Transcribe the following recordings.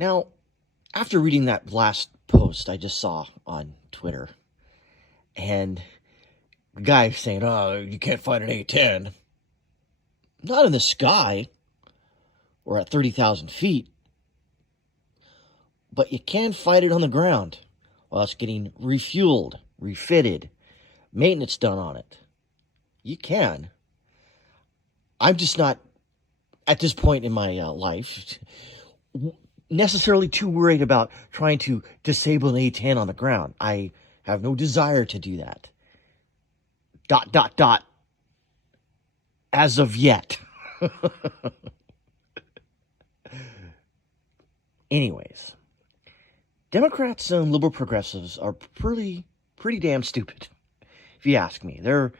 Now, after reading that last post I just saw on Twitter, and the guy saying, oh, you can't fight an A-10, not in the sky or at 30,000 feet, but you can fight it on the ground while it's getting refueled, refitted, maintenance done on it. You can. I'm just not, at this point in my life, necessarily too worried about trying to disable an A-10 on the ground. I have no desire to do that. ... As of yet. Anyways, Democrats and liberal progressives are pretty damn stupid, if you ask me. They're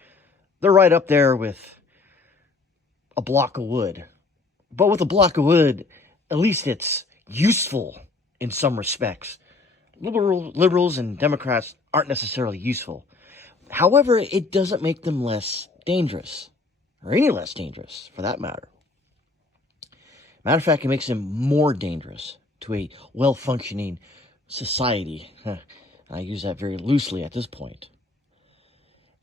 right up there with a block of wood. But with a block of wood, at least it's useful in some respects. Liberals and Democrats aren't necessarily useful. However, it doesn't make them less dangerous, or any less dangerous, for that matter. Matter of fact, it makes them more dangerous to a well-functioning society. I use that very loosely at this point.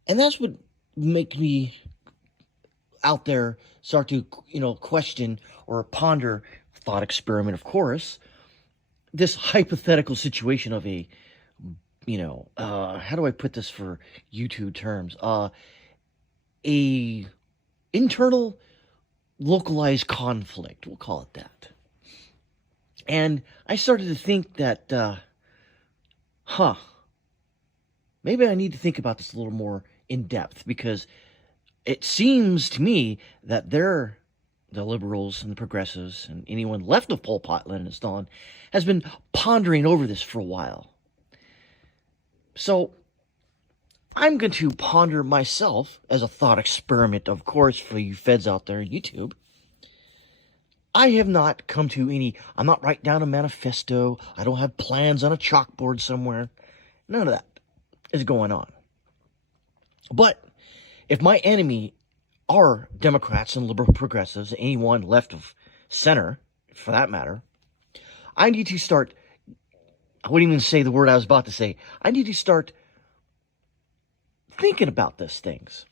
And that's what make me out there start to, question or ponder, thought experiment, of course, this hypothetical situation of a, how do I put this for YouTube terms? A internal localized conflict, we'll call it that. And I started to think that, maybe I need to think about this a little more in depth, because it seems to me that the liberals and the progressives and anyone left of Pol Pot, Lenin, and Stalin has been pondering over this for a while. So I'm going to ponder myself as a thought experiment, of course, for you feds out there on YouTube. I have not come to I'm not writing down a manifesto. I don't have plans on a chalkboard somewhere. None of that is going on. But if my enemy are Democrats and liberal progressives, anyone left of center, for that matter, I need to start, I wouldn't even say the word I was about to say, I need to start thinking about these things.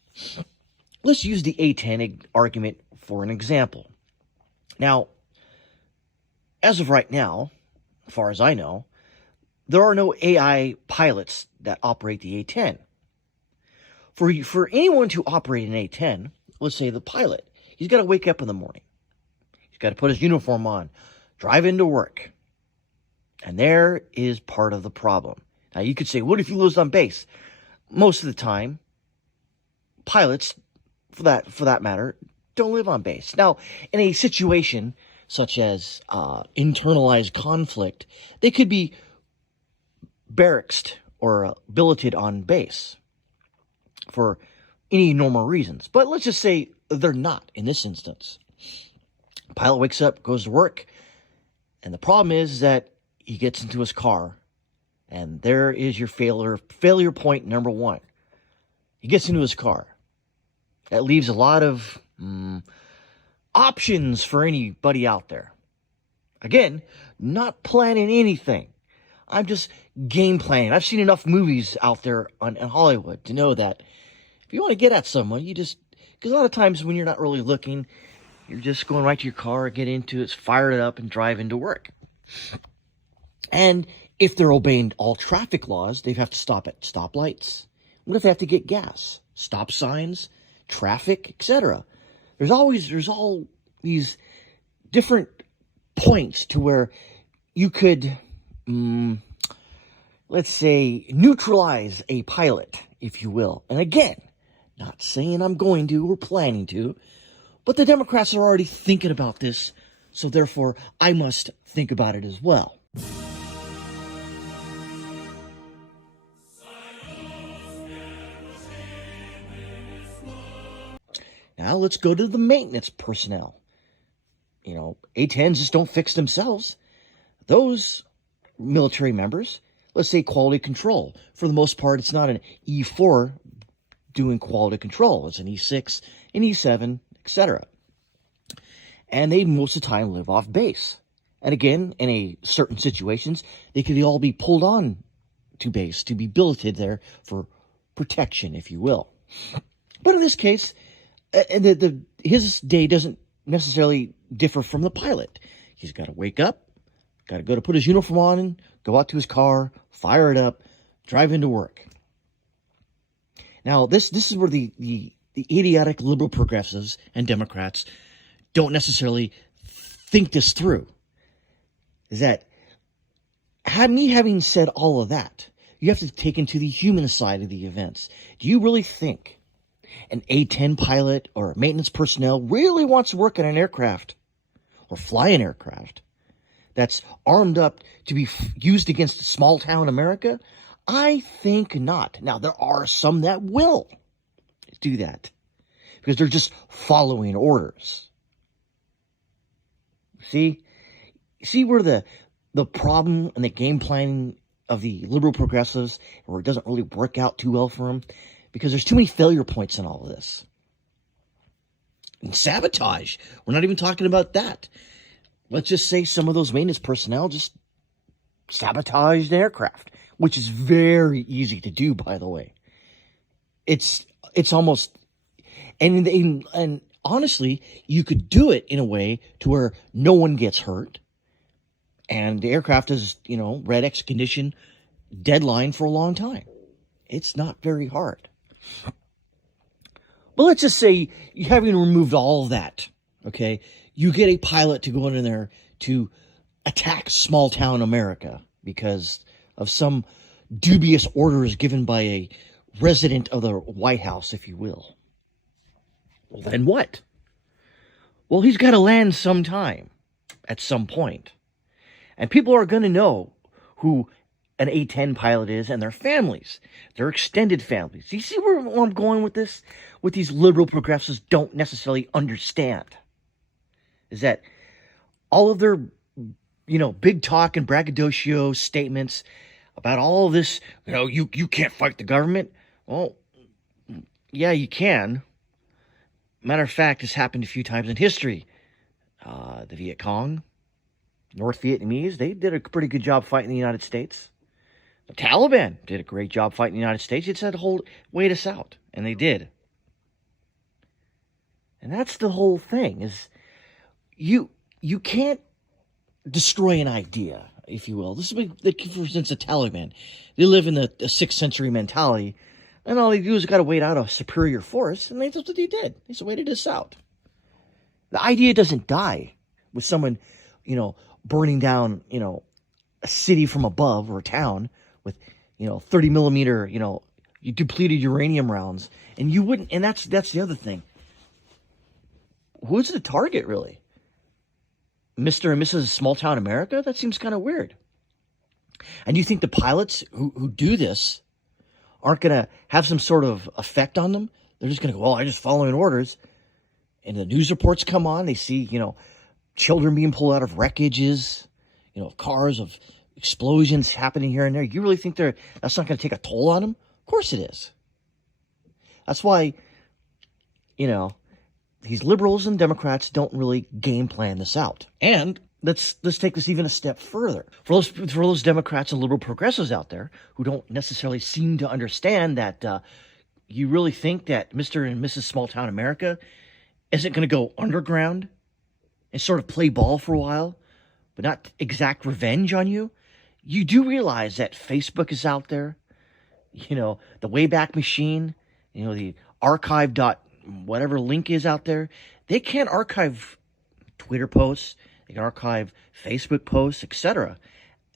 Let's use the A-10 argument for an example. Now, as of right now, as far as I know, there are no AI pilots that operate the A-10. For anyone to operate an A-10, let's say the pilot, he's got to wake up in the morning. He's got to put his uniform on, drive into work. And there is part of the problem. Now, you could say, what if he lives on base? Most of the time, pilots, for that matter, don't live on base. Now, in a situation such as internalized conflict, they could be barracked or billeted on base for any normal reasons. But let's just say they're not in this instance. Pilot wakes up, goes to work, and the problem is that he gets into his car, and there is your failure point number one. He gets into his car. That leaves a lot of options for anybody out there. Again, not planning anything. I'm just game planning. I've seen enough movies out there in Hollywood to know that if you want to get at someone, because a lot of times when you're not really looking, you're just going right to your car, get into it, fire it up, and drive into work. And if they're obeying all traffic laws, they have to stop at stoplights. What if they have to get gas? Stop signs, traffic, etc. There's all these different points to where you could, let's say, neutralize a pilot, if you will. And again, not saying I'm going to or planning to, but the Democrats are already thinking about this, so therefore I must think about it as well. Now let's go to the maintenance personnel. A-10s just don't fix themselves. Those military members, let's say quality control. For the most part, it's not an E4 doing quality control. It's an E6, an E7, etc. And they most of the time live off base. And again, in certain situations, they could all be pulled on to base to be billeted there for protection, if you will. But in this case, his day doesn't necessarily differ from the pilot. He's got to wake up, got to go to put his uniform on, and go out to his car, fire it up, drive into work. Now, this is where the idiotic liberal progressives and Democrats don't necessarily think this through. Is that, having said all of that, you have to take into the human side of the events. Do you really think an A-10 pilot or maintenance personnel really wants to work in an aircraft or fly an aircraft that's armed up to be used against small town America? I think not. Now, there are some that will do that because they're just following orders. See where the problem and the game planning of the liberal progressives, where it doesn't really work out too well for them, because there's too many failure points in all of this. And sabotage. We're not even talking about that. Let's just say some of those maintenance personnel just sabotaged the aircraft, which is very easy to do, by the way. It's almost, and honestly, you could do it in a way to where no one gets hurt, and the aircraft is, red X condition, deadline for a long time. It's not very hard. But let's just say, having removed all of that, okay, you get a pilot to go in there to attack small town America because of some dubious orders given by a resident of the White House, if you will. Well, then what? Well, he's got to land sometime at some point. And people are going to know who an A-10 pilot is and their families, their extended families. Do you see where I'm going with this? What these liberal progressives don't necessarily understand is that all of their, big talk and braggadocio statements about all of this, you can't fight the government. Well, yeah, you can. Matter of fact, this happened a few times in history. The Viet Cong, North Vietnamese, they did a pretty good job fighting the United States. The Taliban did a great job fighting the United States. It said, wait us out. And they did. And that's the whole thing, is you can't destroy an idea, if you will. This is, for instance, the Taliban. They live in the 6th century mentality, and all they do is got to wait out a superior force, and that's what they did. They said, waited us out. The idea doesn't die with someone, burning down, a city from above or a town with, 30 millimeter, you depleted uranium rounds. And you wouldn't, and that's the other thing. Who's the target, really? Mr. and Mrs. Small Town America? That seems kind of weird. And you think the pilots who do this aren't going to have some sort of effect on them? They're just going to go, I'm just following orders. And the news reports come on. They see, children being pulled out of wreckages, cars, of explosions happening here and there. You really think that's not going to take a toll on them? Of course it is. That's why, these liberals and Democrats don't really game plan this out. And let's take this even a step further. For those Democrats and liberal progressives out there who don't necessarily seem to understand that you really think that Mr. and Mrs. Small Town America isn't going to go underground and sort of play ball for a while, but not exact revenge on you. You do realize that Facebook is out there, the Wayback Machine, the archive whatever link is out there. They can't archive Twitter posts, they can archive Facebook posts, etc.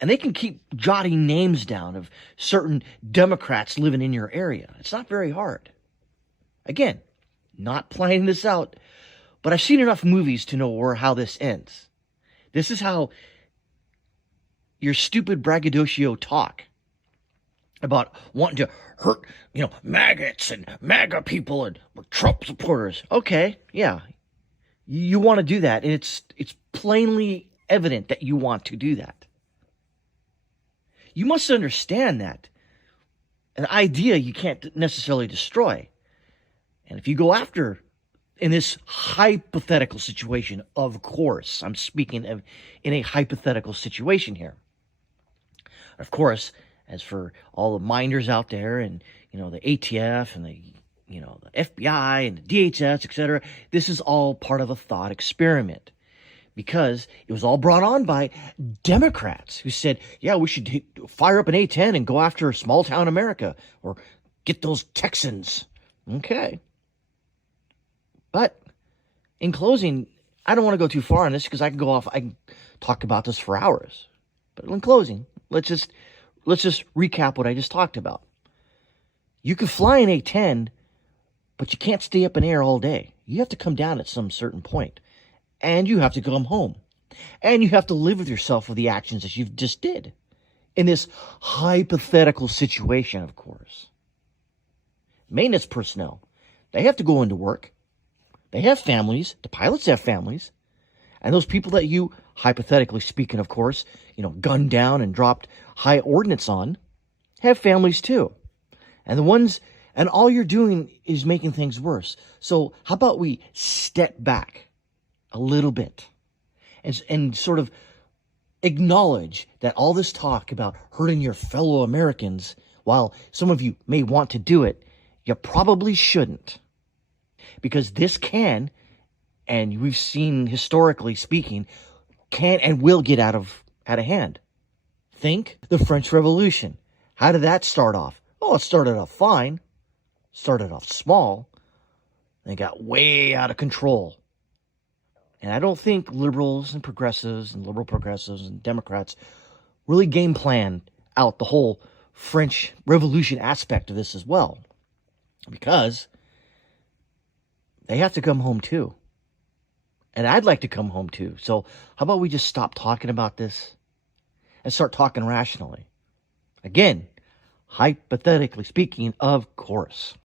And they can keep jotting names down of certain Democrats living in your area. It's not very hard. Again, not planning this out, but I've seen enough movies to know how this ends. This is how your stupid braggadocio talk about wanting to hurt, maggots and MAGA people and Trump supporters. Okay, yeah. You want to do that, and it's plainly evident that you want to do that. You must understand that an idea you can't necessarily destroy. And if you go after in this hypothetical situation, of course, I'm speaking of in a hypothetical situation here. Of course, as for all the minders out there and, the ATF and the FBI and the DHS, etc., this is all part of a thought experiment because it was all brought on by Democrats who said, yeah, we should fire up an A-10 and go after small town America or get those Texans. Okay. But in closing, I don't want to go too far on this because I can talk about this for hours. But in closing, let's just recap what I just talked about. You can fly an A-10, but you can't stay up in air all day. You have to come down at some certain point. And you have to come home. And you have to live with yourself with the actions that you've just did. In this hypothetical situation, of course. Maintenance personnel, they have to go into work. They have families. The pilots have families. And those people that you, hypothetically speaking, of course, gunned down and dropped high ordnance on, have families too. And all you're doing is making things worse. So how about we step back a little bit and sort of acknowledge that all this talk about hurting your fellow Americans, while some of you may want to do it, you probably shouldn't. Because this can, and we've seen historically speaking, can and will get out of hand. Think the French Revolution. How did that start off? Oh, it started off fine. Started off small. Then got way out of control. And I don't think liberals and liberal progressives and Democrats really game planned out the whole French Revolution aspect of this as well. Because they have to come home too. And I'd like to come home too. So how about we just stop talking about this and start talking rationally? Again, hypothetically speaking, of course.